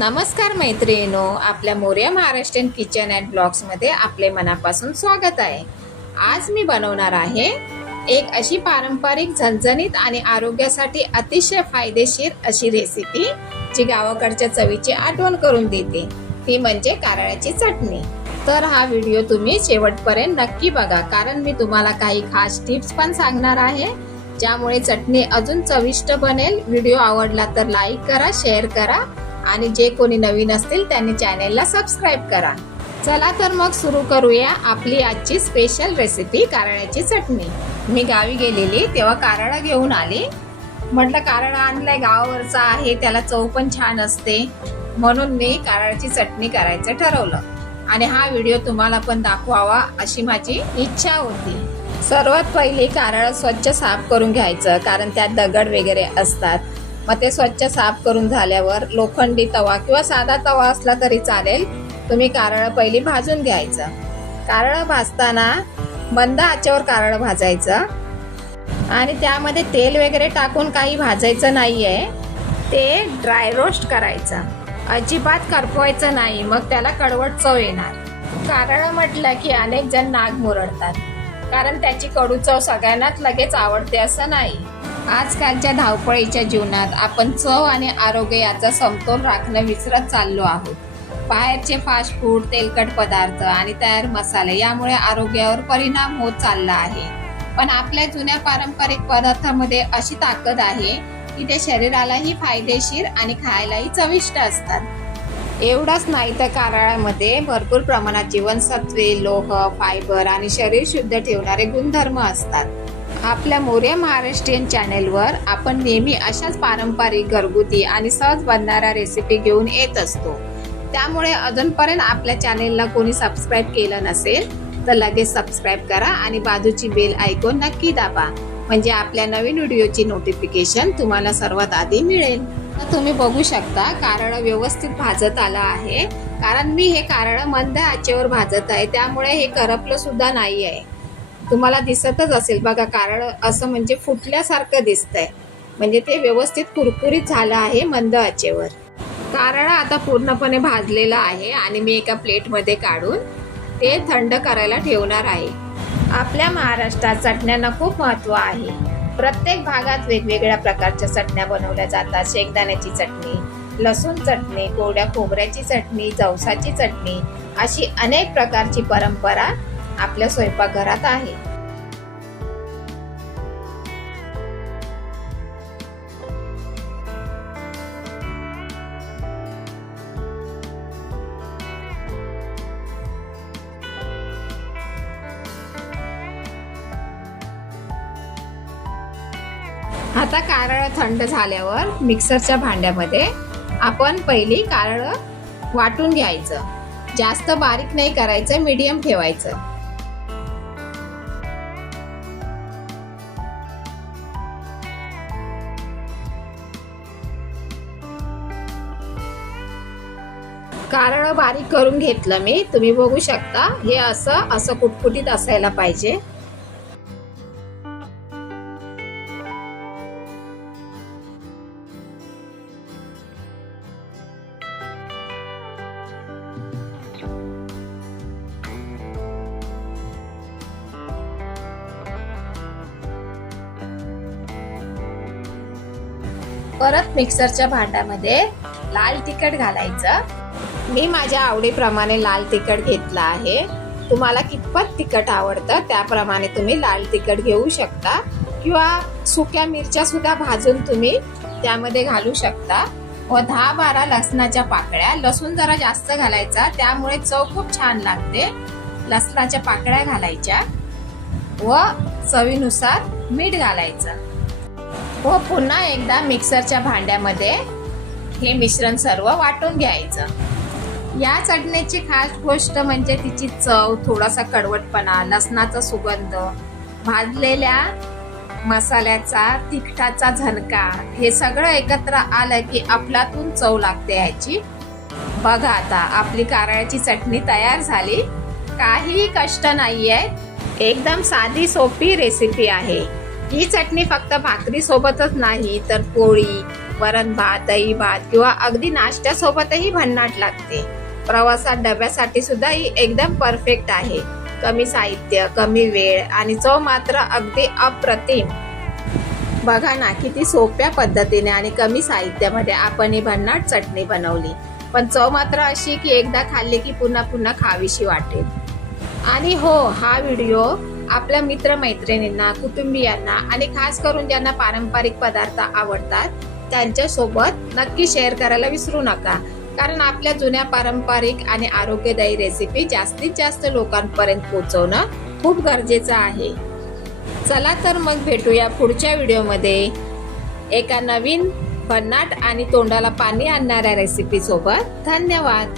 नमस्कार मैत्रिणींनो, आपल्या Morya Maharashtrian kitchen and blogs मध्ये आपले मनापासून स्वागत आहे। आज मी बनवणार आहे एक अशी पारंपरिक झणझणीत आणि आरोग्यासाठी अतिशय फायदेशीर अशी रेसिपी जी गावाकडच्या चवीची आठवण करून देते, ती म्हणजे कारळ्याची चटणी। तर हा व्हिडिओ तुम्ही शेवटपर्यंत नक्की बघा, कारण मी तुम्हाला काही खास टिप्स पण सांगणार आहे ज्यामुळे चटणी अजून चविष्ट बनेल। व्हिडिओ आवडला तर लाईक करा, शेअर करा आणि जे कोणी नवीन असतील त्यांनी चॅनेलला सबस्क्राइब करा। चला तर मग सुरू करूया आपली आजची स्पेशल रेसिपी कारळ्याची चटणी। मी गावी गेलेली तेव्हा कारळा घेऊन आली। म्हटलं कारळा आणलाय, गावावरचा आहे, त्याला चव पण छान असते, म्हणून मी कारळाची चटणी करायचं ठरवलं आणि हा व्हिडिओ तुम्हाला पण दाखवावा अशी माझी इच्छा होती। सर्वात पहिले कारळ स्वच्छ साफ करून घ्यायचं, कारण त्यात दगड वगैरे असतात। मग ते स्वच्छ साफ करून झाल्यावर लोखंडी तवा किंवा साधा तवा असला तरी चालेल, तुम्ही कारळ पहिली भाजून घ्यायचं। कारळ भाजताना मंद आचेवर कारळ भाजायचं आणि त्यामध्ये तेल वगैरे टाकून काही भाजायचं नाहीये, ते ड्राय रोस्ट करायचं, अजिबात करपवायचं नाही, मग त्याला कडवट चव येणार। कारळ म्हटलं की अनेक जण नाक मुरडतात, कारण त्याची कडू चव सगळ्यांनाच लगेच आवडते असं नाही। आजकालच्या धावपळीच्या जीवनात आपण चव आणि आरोग्य याचा समतोल राखणं विसरत चाललो आहोत। बाहेरचे फास्ट फूड, तेलकट पदार्थ आणि तयार मसाले यामुळे आरोग्यावर परिणाम होत चालला आहे, पण आपल्या जुन्या पारंपरिक पदार्थांमध्ये अशी ताकद आहे की ते शरीरालाही फायदेशीर आणि खायलाही चविष्ट असतात। एवढंच नाही तर कारळामध्ये भरपूर प्रमाणात जीवनसत्वे, लोह, फायबर आणि शरीर शुद्ध ठेवणारे गुणधर्म असतात। आपल्या मोरया महाराष्ट्रीयन चॅनेलवर आपण नेहमी अशाच पारंपरिक, घरगुती आणि सहज बनणाऱ्या रेसिपी घेऊन येत असतो, त्यामुळे अजूनपर्यंत आपल्या चॅनेलला कोणी सबस्क्राइब केलं नसेल तर लगेच सबस्क्राइब करा आणि बाजूची बेल आयकॉन नक्की दाबा, म्हणजे आपल्या नवीन व्हिडिओची नोटिफिकेशन तुम्हाला सर्वात आधी मिळेल। तुम्ही बघू शकता कारळ व्यवस्थित भाजत आलं आहे, कारण मी हे कारळ मंद आचेवर भाजत आहे, त्यामुळे हे करपलं सुद्धा नाही आहे। तुम्हाला दिसतच असेल बघा, कारळ असं म्हणजे फुटल्यासारखं दिसतंय, म्हणजे ते व्यवस्थित कुरकुरीत झालं आहे मंद आचेवर। कारळ आता पूर्णपणे भाजलेलं आहे आणि मी एका प्लेटमध्ये काढून ते थंड करायला ठेवणार आहे। आपल्या महाराष्ट्रात चटण्यांना खूप महत्त्व आहे। प्रत्येक भागात वेगवेगळ्या प्रकारच्या चटण्या बनवल्या जातात। शेंगदाण्याची चटणी, लसूण चटणी, कोरड्या खोबऱ्याची चटणी, जवसाची चटणी, अशी अनेक प्रकारची परंपरा आपल्या स्वयंपाकघरात आहे। आता कारळ थंड झाल्यावर मिक्सरच्या भांड्यामध्ये आपण पहिली कारळ वाटून घ्यायचं। जास्त बारीक नाही करायचं, मीडियम ठेवायचं। कारळ बारीक करून घेतलं मी, तुम्ही बघू शकता हे असं कुटकुटीत असायला पाहिजे। परत मिक्सरच्या भांड्यामध्ये लाल तिखट घालायचं। मी माझ्या आवडीप्रमाणे लाल तिखट घेतला आहे, तुम्हाला कितपत तिखट आवडतं त्याप्रमाणे तुम्ही लाल तिखट घेऊ शकता, किंवा सुक्या मिरच्या सुद्धा भाजून तुम्ही त्यामध्ये घालू शकता। व 10-12 लसणाच्या पाकळ्या, लसूण जरा जास्त घालायचा, त्यामुळे चव खूप छान लागते। लसणाच्या पाकळ्या घालायच्या व चवीनुसार मीठ घालायचं व पुन्हा एकदा मिक्सरच्या भांड्यामध्ये हे मिश्रण सर्व वाटून घ्यायचं। या चटणीची खास गोष्ट म्हणजे तिची चव, थोडासा कडवटपणा, लसणाचा सुगंध, भाजलेल्या मसाल्याचा तिखटाचा झणका, हे सगळं एकत्र आलं की अफलातून चव लागते ह्याची। बघा आता आपली कारळ्याची चटणी तयार झाली, काहीही कष्ट नाहीये, एकदम साधी सोपी रेसिपी आहे। ही चटणी फक्त भाकरी सोबतच नाही तर पोळी, वरण भात, दही भात किंवा अगदी नाश्त्यासोबतही भन्नाट लागते. प्रवासात डब्यासाठी सुद्धा ही एकदम परफेक्ट आहे. कमी साहित्य, कमी वेळ आणि चव मात्र अगदी अप्रतिम. बघा ना, किती सोप्या पद्धतीने आणि कमी साहित्यामध्ये आपण ही भन्नाट चटणी बनवली. पण चव मात्र अशी की एकदा खाल्ली की पुन्हा पुन्हा खावीशी वाटेल. आणि हो, हा व्हिडिओ आपल्या मित्रमैत्रिणींना, कुटुंबियांना आणि खास करून ज्यांना पारंपरिक पदार्थ आवडतात त्यांच्यासोबत नक्की शेअर करायला विसरू नका. कारण आपल्या जुन्या पारंपरिक आणि आरोग्यदायी रेसिपी जास्तीत जास्त लोकांपर्यंत पोहोचवणं खूप गरजेचं आहे. चला तर मग भेटूया पुढच्या व्हिडिओमध्ये एका नवीन भन्नाट आणि तोंडाला पाणी आणणाऱ्या रेसिपी सोबत. धन्यवाद.